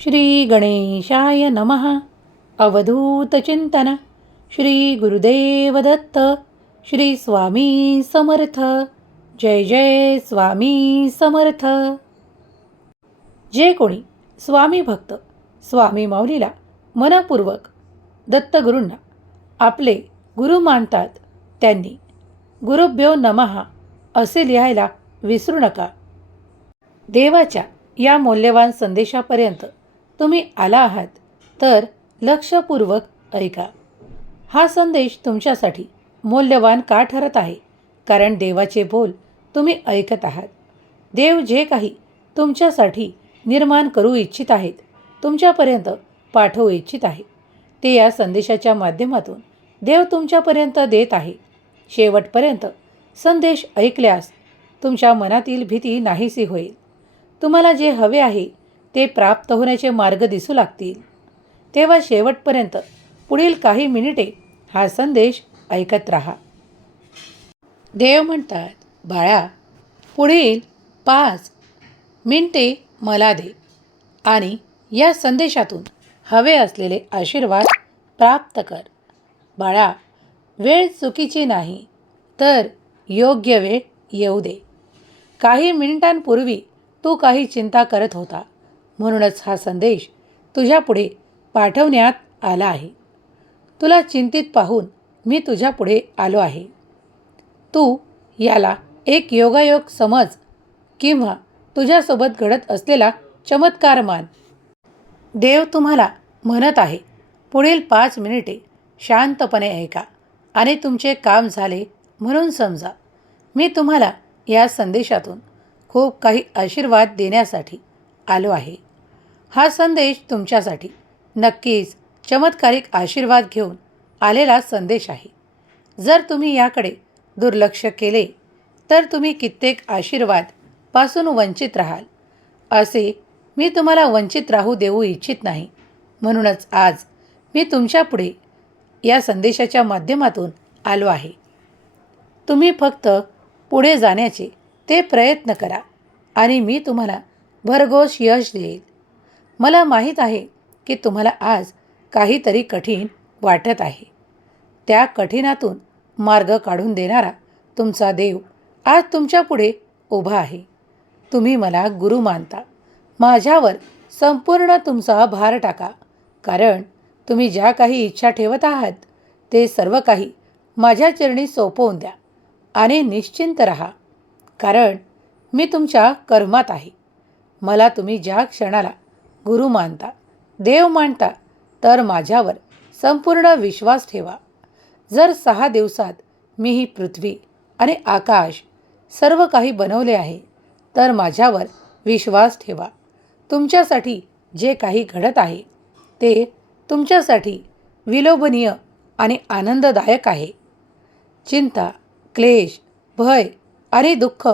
श्री गणेशाय नमः अवधूतचिंतन श्री गुरुदेव दत्त. श्री स्वामी समर्थ. जय जय स्वामी समर्थ. जे कोणी स्वामी भक्त स्वामी माऊलीला मनपूर्वक दत्तगुरूंना आपले गुरु मानतात त्यांनी गुरुभ्यो नमहा असे लिहायला विसरू नका. देवाच्या या मौल्यवान संदेशापर्यंत तुम्ही आला आहात तर लक्षपूर्वक ऐका. हा संदेश तुमच्यासाठी मौल्यवान का ठरत आहे? कारण देवाचे बोल तुम्ही ऐकत आहात. देव जे काही तुमच्यासाठी निर्माण करू इच्छित आहेत तुमच्यापर्यंत पाठवू इच्छित आहे. ते या संदेशाच्या माध्यमातून देव तुमच्यापर्यंत देत आहे. शेवटपर्यंत संदेश ऐकल्यास तुमच्या मनातील भीती नाहीशी होईल. तुम्हाला जे हवे आहे ते प्राप्त होण्याचे मार्ग दिसू लागतील. तेव्हा शेवटपर्यंत पुढील काही मिनिटे हा संदेश ऐकत राहा. देव म्हणतात बाळा पुढील पाच मिनिटे मला दे आणि या संदेशातून हवे असलेले आशीर्वाद प्राप्त कर. बाळा वेळ चुकीची नाही तर योग्य वेळ येऊ दे. काही मिनिटांपूर्वी तू काही चिंता करत होता. म्हणूनच हा संदेश तुझ्यापुढे पाठवण्यात आला आहे. तुला चिंतित पाहून मी तुझ्यापुढे आलो आहे. तू याला एक योगायोग समज किंवा तुझ्यासोबत घडत असलेला चमत्कार मान. देव तुम्हाला म्हणत आहे पुढील पाच मिनिटे शांतपणे ऐका आणि तुमचे काम झाले म्हणून समजा. मी तुम्हाला या संदेशातून खूप काही आशीर्वाद देण्यासाठी आलो आहे. हा संदेश तुमच्यासाठी. नक्कीच चमत्कारिक आशीर्वाद घेऊन आलेला संदेश आहे. जर तुम्ही याकडे दुर्लक्ष केले तर तुम्ही कित्येक आशीर्वादपासून वंचित राहाल. असे मी तुम्हाला वंचित राहू देऊ इच्छित नाही. म्हणूनच आज मी तुमच्यापुढे या संदेशाच्या माध्यमातून आलो आहे. तुम्ही फक्त पुढे जाण्याचे ते प्रयत्न करा आणि मी तुम्हाला भरघोस यश देईल. मला माहीत आहे की तुम्हाला आज काहीतरी कठीण वाटत आहे. त्या कठीणातून मार्ग काढून देणारा तुमचा देव आज तुमच्यापुढे उभा आहे. तुम्ही मला गुरु मानता. माझ्यावर संपूर्ण तुमचा भार टाका. कारण तुम्ही ज्या काही इच्छा ठेवत आहात ते सर्व काही माझ्या चरणी सोपवून द्या आणि निश्चिंत रहा. कारण मी तुमच्या कर्मात आहे. मला तुम्ही ज्या क्षणाला गुरु मानता देव मानता तर माझ्यावर संपूर्ण विश्वास ठेवा. जर सहा दिवसात मी ही पृथ्वी आणि आकाश सर्व काही बनवले आहे तर माझ्यावर विश्वास ठेवा. तुमच्यासाठी जे काही घडत आहे ते तुमच्यासाठी विलोभनीय आणि आनंददायक आहे. चिंता क्लेश भय आणि दुःख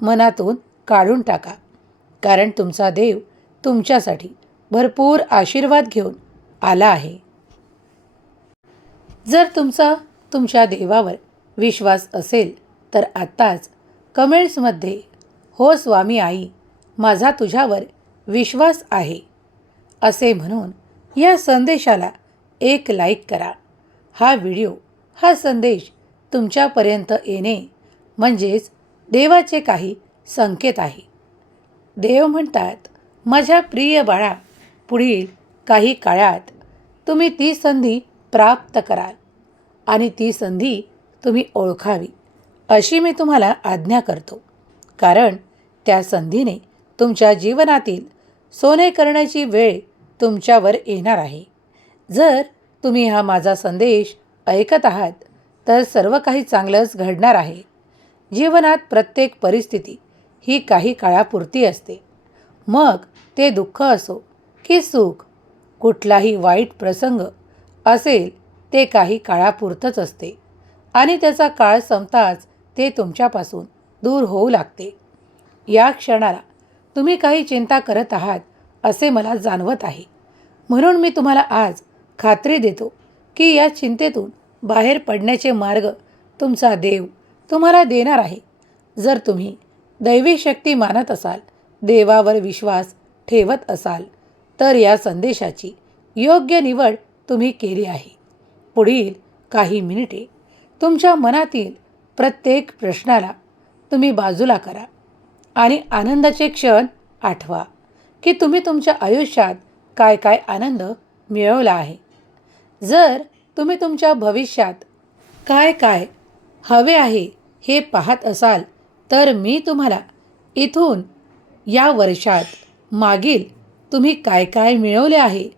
मनातून काढून टाका कारण तुमचा देव तुमच्यासाठी भरपूर आशीर्वाद घेऊन आला आहे. जर तुमचा तुमच्या देवावर विश्वास असेल तर आत्ताच कमेंट्समध्ये हो स्वामी आई माझा तुझ्यावर विश्वास आहे. असे म्हणून या संदेशाला एक लाईक करा. हा व्हिडिओ हा संदेश तुमच्यापर्यंत येणे म्हणजेच देवाचे काही संकेत आहे. देव म्हणतात माझ्या प्रिय बाळा पुढील काही काळात तुम्ही ती संधी प्राप्त कराल आणि ती संधी तुम्ही ओळखावी अशी मी तुम्हाला आज्ञा करतो. कारण त्या संधीने तुमच्या जीवनातील सोने करण्याची वेळ तुमच्यावर येणार आहे. जर तुम्ही हा माझा संदेश ऐकत आहात तर सर्व काही चांगलंच घडणार आहे. जीवनात प्रत्येक परिस्थिती ही काही काळापुरती असते. मग ते दुःख असो की सुख. कुठलाही वाईट प्रसंग असेल ते काही काळापुरतंच असते. आणि त्याचा काळ संपताच ते तुमच्यापासून दूर होऊ लागते. या क्षणाला तुम्ही काही चिंता करत आहात असे मला जाणवत आहे. म्हणून मी तुम्हाला आज खात्री देतो की या चिंतेतून बाहेर पडण्याचे मार्ग तुमचा देव तुम्हाला देणार आहे. जर तुम्ही दैवी शक्ती मानत असाल देवावर विश्वास ठेवत असाल तर या संदेशाची योग्य निवड तुम्ही केली आहे. पुढील काही मिनिटे तुमच्या मनातील प्रत्येक प्रश्नाला तुम्ही बाजूला करा आणि आनंदाचे क्षण आठवा की तुम्ही तुमच्या आयुष्यात काय काय आनंद मिळवला आहे. जर तुम्ही तुमच्या भविष्यात काय काय हवे आहे हे पाहत असाल तर मी तुम्हाला इथून या वर्षात मागील तुम्ही काय काय मिळवले आहे?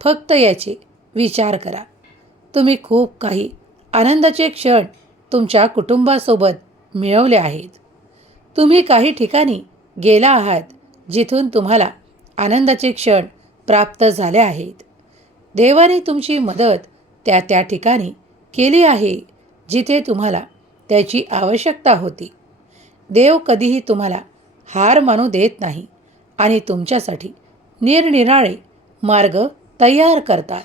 फक्त याचे विचार करा. तुम्ही खूप काही आनंदाचे क्षण तुमच्या कुटुंबासोबत मिळवले आहेत. तुम्ही काही ठिकाणी गेला आहात जिथून तुम्हाला आनंदाचे क्षण प्राप्त झाले आहेत. देवाने तुमची मदत त्या त्या ठिकाणी केली आहे जिथे तुम्हाला त्याची आवश्यकता होती. देव कधीही तुम्हाला हार मानू देत नाही आणि तुमच्यासाठी निरनिराळे मार्ग तयार करतात.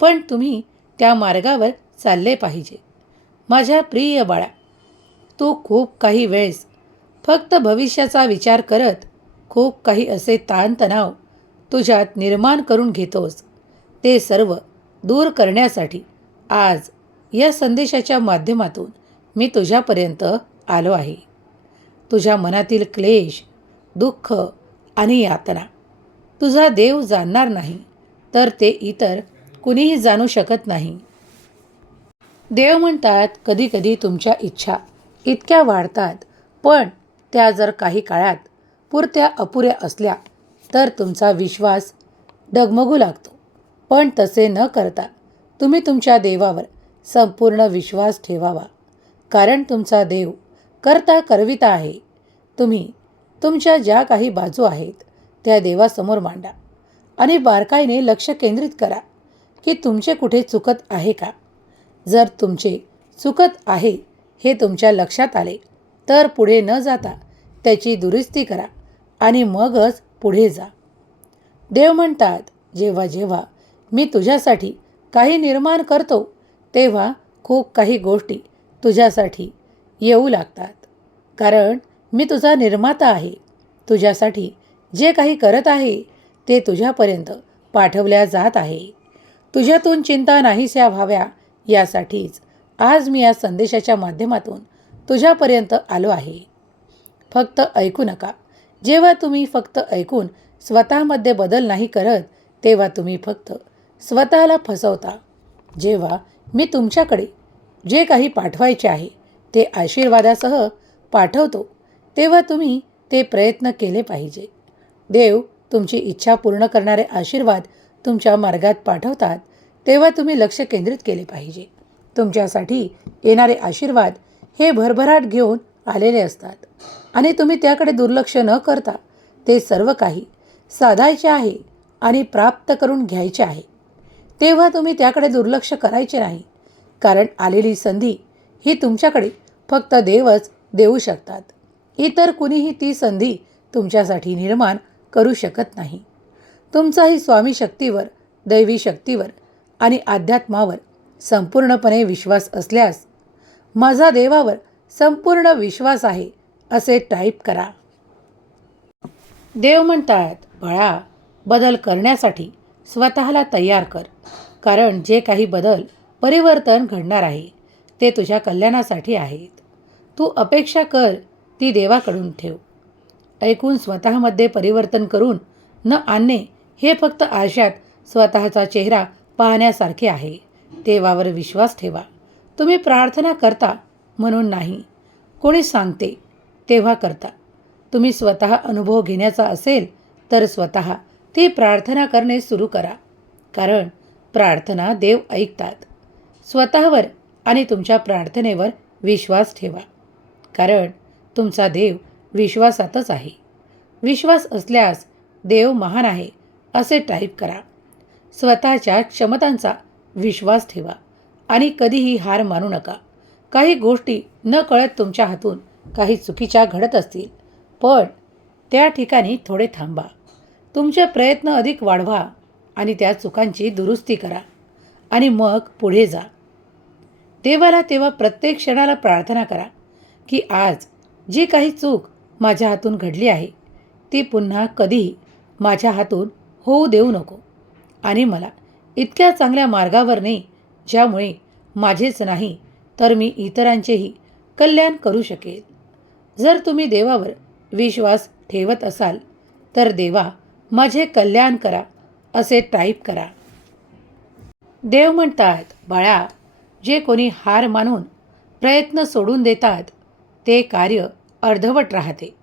पण तुम्ही त्या मार्गावर चालले पाहिजे. माझ्या प्रिय बाळा तू खूप काही वेळेस फक्त भविष्याचा विचार करत खूप काही असे ताणतणाव तुझ्यात निर्माण करून घेतोस. ते सर्व दूर करण्यासाठी आज या संदेशाच्या माध्यमातून मी तुझ्यापर्यंत आलो आहे. तुझ्या मनातील क्लेश दुःख आणि यातना. तुझा देव जाणणार नाही तर ते इतर कुणीही जाणू शकत नाही. देव म्हणतात कधीकधी तुमच्या इच्छा इतक्या वाढतात पण त्या जर काही काळात पुरत्या अपुऱ्या असल्या तर तुमचा विश्वास डगमगू लागतो. पण तसे न करता तुम्ही तुमच्या देवावर संपूर्ण विश्वास ठेवावा कारण तुमचा देव करता करविता आहे. तुम्ही तुमच्या ज्या काही बाजू आहेत त्या देवासमोर मांडा आणि बारकाईने लक्ष केंद्रित करा की तुमचे कुठे चुकत आहे का. जर तुमचे चुकत आहे हे तुमच्या लक्षात आले तर पुढे न जाता त्याची दुरुस्ती करा आणि मगच पुढे जा. देव म्हणतात जेव्हा जेव्हा मी तुझ्यासाठी काही निर्माण करतो तेव्हा खूप काही गोष्टी तुझ्यासाठी येऊ लागतात. कारण मी तुझा निर्माता आहे. तुझ्यासाठी जे काही करत आहे ते तुझ्यापर्यंत पाठवल्या जात आहे. तुझ्यातून चिंता नाहीशा व्हाव्या यासाठीच आज मी या संदेशाच्या माध्यमातून तुझ्यापर्यंत आलो आहे. फक्त ऐकू नका. जेव्हा तुम्ही फक्त ऐकून स्वतःमध्ये बदल नाही करत तेव्हा तुम्ही फक्त स्वतःला फसवता. जेव्हा मी तुमच्याकडे जे काही पाठवायचे आहे ते आशीर्वादासह पाठवतो तेव्हा तुम्ही ते प्रयत्न केले पाहिजे. देव तुमची इच्छा पूर्ण करणारे आशीर्वाद तुमच्या मार्गात पाठवतात तेव्हा तुम्ही लक्ष केंद्रित केले पाहिजे. तुमच्यासाठी येणारे आशीर्वाद हे भरभराट घेऊन आलेले असतात आणि तुम्ही त्याकडे दुर्लक्ष न करता ते सर्व काही साधायचे आहे आणि प्राप्त करून घ्यायचे आहे. तेव्हा तुम्ही त्याकडे दुर्लक्ष करायचे नाही कारण आलेली संधी ही तुमच्याकडे फक्त देवच देऊ शकतात. इतर कुणीही ती संधी तुमच्यासाठी निर्माण करू शकत नाही. तुमचाही स्वामी शक्तीवर दैवी शक्तीवर आणि अध्यात्मावर संपूर्णपणे विश्वास असल्यास माझा देवावर संपूर्ण विश्वास आहे असे टाईप करा. देव म्हणतात बाळा बदल करण्यासाठी स्वतःला तयार कर कारण जे काही बदल परिवर्तन घडणार आहे ते तुझ्या कल्याणासाठी आहेत. तू अपेक्षा कर ती देवाकडून ठेव. ऐकून स्वतःमध्ये परिवर्तन करून न आणणे हे फक्त आशात स्वतःचा चेहरा पाहण्यासारखे आहे. देवावर विश्वास ठेवा. तुम्ही प्रार्थना करता म्हणून नाही कोणी सांगते तेव्हा करता. तुम्ही स्वतः अनुभव घेण्याचा असेल तर स्वतः ती प्रार्थना करणे सुरू करा. कारण प्रार्थना देव ऐकतात. स्वतःवर आणि तुमच्या प्रार्थनेवर विश्वास ठेवा. कारण तुमचा देव विश्वासातच आहे. विश्वास असल्यास देव महान आहे असे टाईप करा. स्वतःच्या क्षमतांचा विश्वास ठेवा आणि कधीही हार मानू नका. काही गोष्टी न कळत तुमच्या हातून काही चुकीच्या घडत असतील पण त्या ठिकाणी थोडे थांबा. तुमचे प्रयत्न अधिक वाढवा आणि त्या चुकांची दुरुस्ती करा आणि मग पुढे जा. देवाला तेव्हा प्रत्येक क्षणाला प्रार्थना करा. की आज जी काही चूक माझ्या हातून घडली आहे ती पुन्हा कधीही माझ्या हातून होऊ देऊ नको. आणि मला इतक्या चांगल्या मार्गावर नाही ज्यामुळे माझेच नाही तर मी इतरांचेही कल्याण करू शकेल. जर तुम्ही देवावर विश्वास ठेवत असाल तर देवा माझे कल्याण करा असे टाईप करा. देव म्हणतात बाळा जे कोणी हार मानून प्रयत्न सोडून देतात ते कार्य अर्धवट राहते.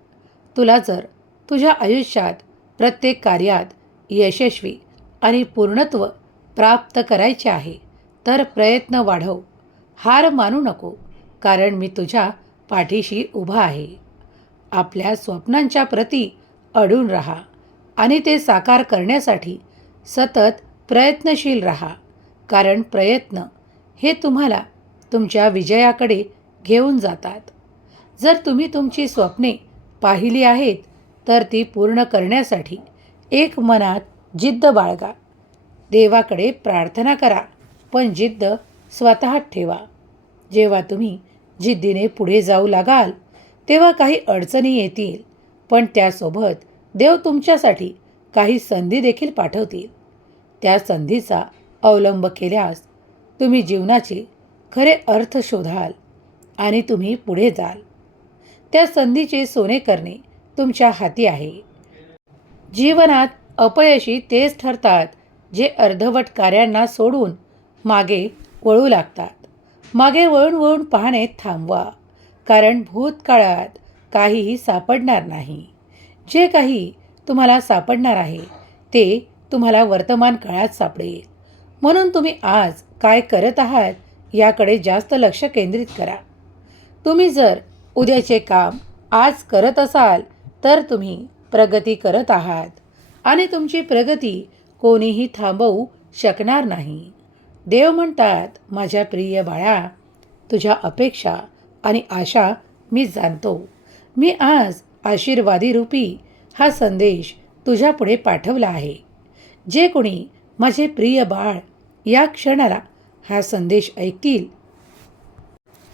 तुला जर तुझ्या आयुष्यात प्रत्येक कार्यात यशस्वी आणि पूर्णत्व प्राप्त करायचे आहे तर प्रयत्न वाढव. हार मानू नको कारण मी तुझ्या पाठीशी उभा आहे. आपल्या स्वप्नांच्या प्रती अडून राहा आणि ते साकार करण्यासाठी सतत प्रयत्नशील राहा कारण प्रयत्न हे तुम्हाला तुमच्या विजयाकडे घेऊन जातात. जर तुम्ही तुमची स्वप्ने पाहिली आहेत तर ती पूर्ण करण्यासाठी एक मनात जिद्द बाळगा. देवाकडे प्रार्थना करा पण जिद्द स्वतःत ठेवा. जेव्हा तुम्ही जिद्दीने पुढे जाऊ लागाल तेव्हा काही अडचणी येतील पण त्यासोबत देव तुमच्यासाठी काही संधी देखील पाठवतील. त्या संधीचा अवलंब केल्यास तुम्ही जीवनाचे खरे अर्थ शोधाल आणि तुम्ही पुढे जाल. त्या संधीचे सोने करणे तुमच्या हाती आहे. जीवनात अपयशी तेच ठरतात जे अर्धवट कार्यांना सोडून मागे वळू लागतात. मागे वळून वळून पाहणे थांबवा कारण भूतकाळात काहीही सापडणार नाही. जे काही तुम्हाला सापडणार आहे ते तुम्हाला वर्तमान काळात सापडेल. म्हणून तुम्ही आज काय करत आहात याकडे जास्त लक्ष केंद्रित करा. तुम्ही जर उद्याचे काम आज करत असाल तर तुम्ही प्रगती करत आहात. आणि तुमची प्रगती कोणीही थांबवू शकणार नाही. देव म्हणतात माझ्या प्रिय बाळा तुझ्या अपेक्षा आणि आशा मी जाणतो. मी आज आशीर्वादी रूपी हा संदेश तुझ्यापुढे पाठवला आहे. जे कोणी माझे प्रिय बाळ या क्षणाला हा संदेश ऐकतील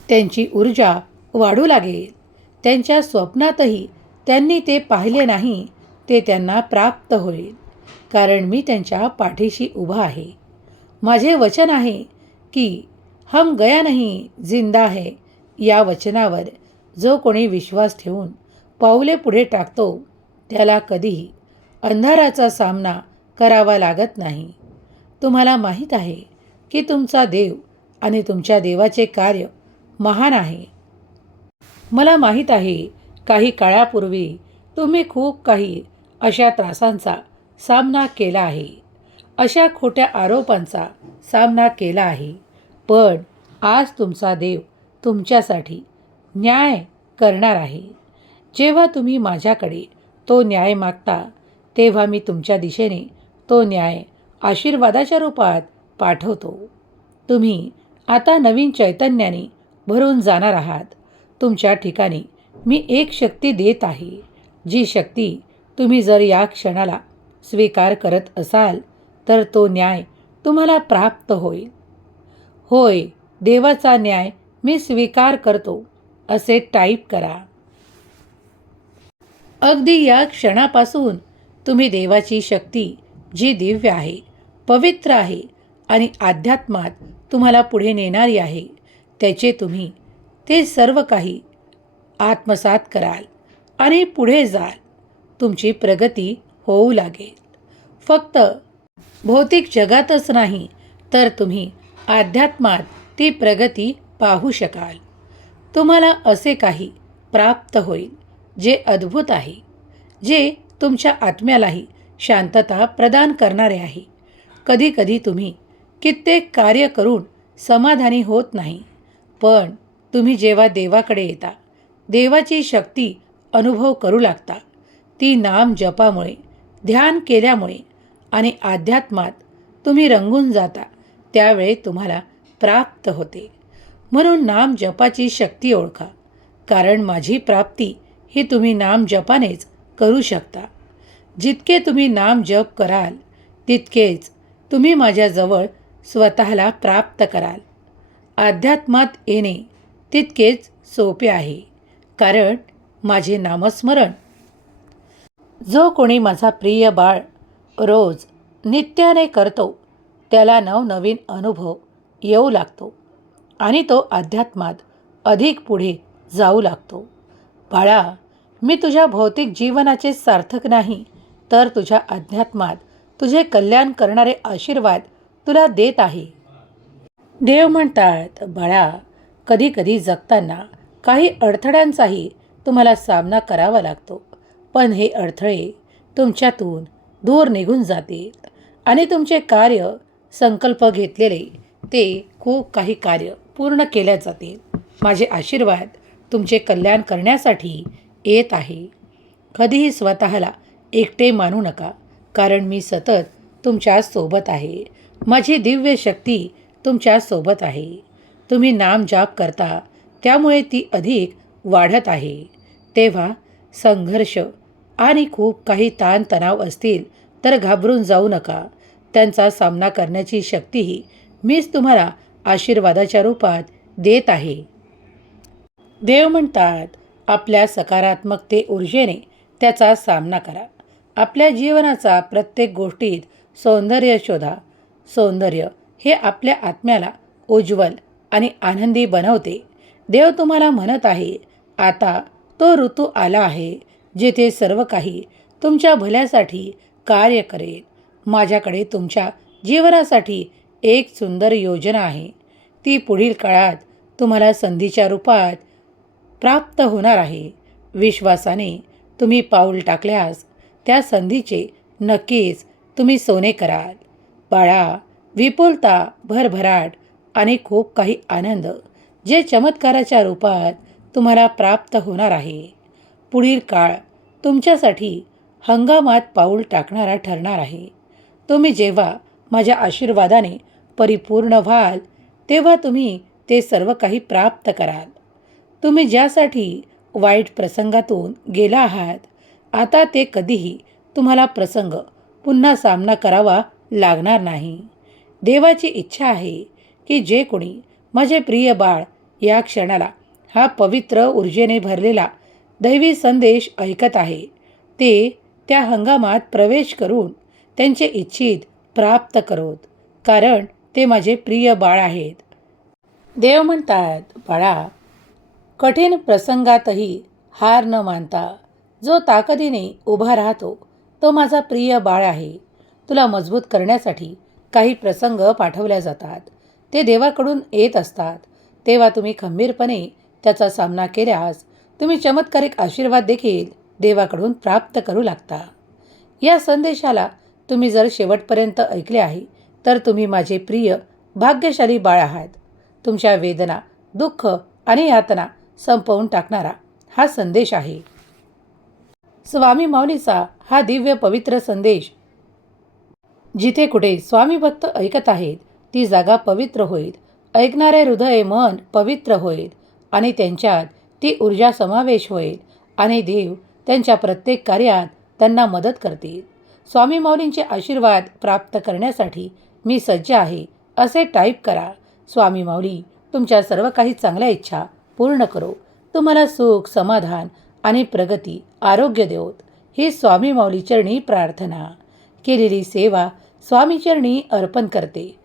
त्यांची ऊर्जा वाढू लागेल. त्यांच्या स्वप्नातही त्यांनी ते पाहिले नाही ते त्यांना प्राप्त होईल. कारण मी त्यांच्या पाठीशी उभा आहे. माझे वचन आहे की हम गया नाही जिंदा आहे या वचनावर जो कोणी विश्वास ठेवून पाऊले पुढे टाकतो त्याला कधीही अंधाराचा सामना करावा लागत नाही. तुम्हाला माहीत आहे की तुमचा देव आणि तुमच्या देवाचे कार्य महान आहे. मला माहीत आहे काही काळापूर्वी तुम्ही खूप काही अशा त्रासांचा सामना केला आहे. अशा खोट्या आरोपांचा सामना केला आहे. पण आज तुमचा देव तुमच्यासाठी न्याय करणार आहे. जेव्हा तुम्ही माझ्याकडे तो न्याय मागता तेव्हा मी तुमच्या दिशेने तो न्याय आशीर्वादाच्या रूपात पाठवतो. तुम्ही आता नवीन चैतन्याने भरून जाणार आहात. तुमच्या ठिकाणी मी एक शक्ती देत आहे जी शक्ती तुम्ही जर या क्षणाला स्वीकार करत असाल तर तो न्याय तुम्हाला प्राप्त होईल. होय देवाचा न्याय मी स्वीकार करतो असे टाईप करा. अगदी या क्षणापासून तुम्ही देवाची शक्ती जी दिव्य आहे पवित्र आहे आणि अध्यात्मात तुम्हाला पुढे नेणारी आहे त्याचे तुम्ही ते सर्व काही आत्मसात कराल आणि पुढे जाल. तुमची प्रगती होऊ लागेल. फक्त भौतिक जगातच नाही तर तुम्ही अध्यात्मात ती प्रगती पाहू शकाल. तुम्हाला असे काही प्राप्त होईल जे अद्भुत आहे जे तुमच्या आत्म्यालाही शांतता प्रदान करणारे आहे. कधीकधी तुम्ही कित्येक कार्य करून समाधानी होत नाही पण तुम्ही जेव्हा देवाकडे येता देवाची शक्ती अनुभव करू लागता. ती नाम जपामुळे ध्यान केल्यामुळे आणि अध्यात्मात तुम्ही रंगून जाता त्यावेळी तुम्हाला प्राप्त होते. म्हणून नाम जपाची शक्ती ओळखा कारण माझी प्राप्ती ही तुम्ही नाम जपानेच करू शकता. जितके तुम्ही नाम जप कराल तितकेच तुम्ही माझ्याजवळ स्वतःला प्राप्त कराल. अध्यात्मात येणे तितकेच सोपे आहे. कारण माझे नामस्मरण. जो कोणी माझा प्रिय बाळ रोज नित्याने करतो त्याला नवनवीन अनुभव येऊ लागतो आणि तो अध्यात्मात अधिक पुढे जाऊ लागतो. बाळा मी तुझ्या भौतिक जीवनाचे सार्थक नाही तर तुझ्या अध्यात्मात तुझे कल्याण करणारे आशीर्वाद तुला देत आहे. देव म्हणतात बाळा कधीकधी जगताना काही अडथळ्यांचाही तुम्हाला सामना करावा लागतो. पण हे अडथळे तुमच्यातून दूर निघून जातील आणि तुमचे कार्य संकल्प घेतलेले ते खूप काही कार्य पूर्ण केल्या जातील. माझे आशीर्वाद तुमचे कल्याण करण्यासाठी येत आहे. कधीही स्वतःला एकटे मानू नका कारण मी सतत तुमच्यासोबत आहे. माझी दिव्य शक्ती तुमच्यासोबत आहे. तुम्ही नाम जाप करता त्यामुळे ती अधिक वाढत आहे. तेव्हा संघर्ष आणि खूप काही ताणतणाव असतील तर घाबरून जाऊ नका. त्यांचा सामना करण्याची शक्तीही मीच तुम्हाला आशीर्वादाच्या रूपात देत आहे. देव म्हणतात आपल्या सकारात्मकते ऊर्जेने त्याचा सामना करा. आपल्या जीवनाचा प्रत्येक गोष्टीत सौंदर्य शोधा. सौंदर्य हे आपल्या आत्म्याला उज्ज्वल आणि आनंदी बनवते. देव तुम्हाला म्हणत आहे आता तो ऋतू आला आहे जेथे सर्व काही तुमच्या भल्यासाठी कार्य करेल. माझ्याकडे तुमच्या जीवनासाठी एक सुंदर योजना आहे. ती पुढील काळात तुम्हाला संधीच्या रूपात प्राप्त होणार आहे. विश्वासाने तुम्ही पाऊल टाकल्यास त्या संधीचे नक्कीच तुम्ही सोने कराल. बाळा विपुलता भरभराट आणि खूप काही आनंद जे चमत्काराच्या रूपात तुम्हाला प्राप्त होणार आहे. पुढील काळ तुमच्यासाठी हंगामात पाऊल टाकणारा ठरणार आहे. तुम्ही जेव्हा माझ्या आशीर्वादाने परिपूर्ण व्हाल तेव्हा तुम्ही ते सर्व काही प्राप्त कराल. तुम्ही ज्यासाठी वाईट प्रसंगातून गेला आहात आता ते कधीही तुम्हाला प्रसंग पुन्हा सामना करावा लागणार नाही. देवाची इच्छा आहे की जे कोणी माझे प्रिय बाळ या क्षणाला हा पवित्र ऊर्जेने भरलेला दैवी संदेश ऐकत आहे ते त्या हंगामात प्रवेश करून त्यांचे इच्छित प्राप्त करोत कारण ते माझे प्रिय बाळ आहेत. देव म्हणतात बाळा कठीण प्रसंगातही हार न मानता जो ताकदीने उभा राहतो तो माझा प्रिय बाळ आहे. तुला मजबूत करण्यासाठी काही प्रसंग पाठवल्या जातात. ते देवाकडून येत असतात. तेव्हा तुम्ही खंबीरपणे त्याचा सामना केल्यास तुम्ही चमत्कारिक आशीर्वाद देखील देवाकडून प्राप्त करू लागता. या संदेशाला तुम्ही जर शेवटपर्यंत ऐकले आहे तर तुम्ही माझे प्रिय भाग्यशाली बाळ आहात. तुमच्या वेदना दुःख आणि यातना संपवून टाकणारा हा संदेश आहे. स्वामी माऊलीचा हा दिव्य पवित्र संदेश जिथे कुठे स्वामी भक्त ऐकत आहेत ती जागा पवित्र होईल. ऐकणारे हृदय मन पवित्र होईल आणि त्यांच्यात ती ऊर्जा समावेश होईल आणि देव त्यांच्या प्रत्येक कार्यात त्यांना मदत करतील. स्वामी माऊलींचे आशीर्वाद प्राप्त करण्यासाठी मी सज्ज आहे असे टाईप करा. स्वामी माऊली तुमच्या सर्व काही चांगल्या इच्छा पूर्ण करो. तुम्हाला सुख समाधान आणि प्रगती आरोग्य देवत. ही स्वामी माऊली चरणी प्रार्थना. केलेली सेवा स्वामीचरणी अर्पण करते.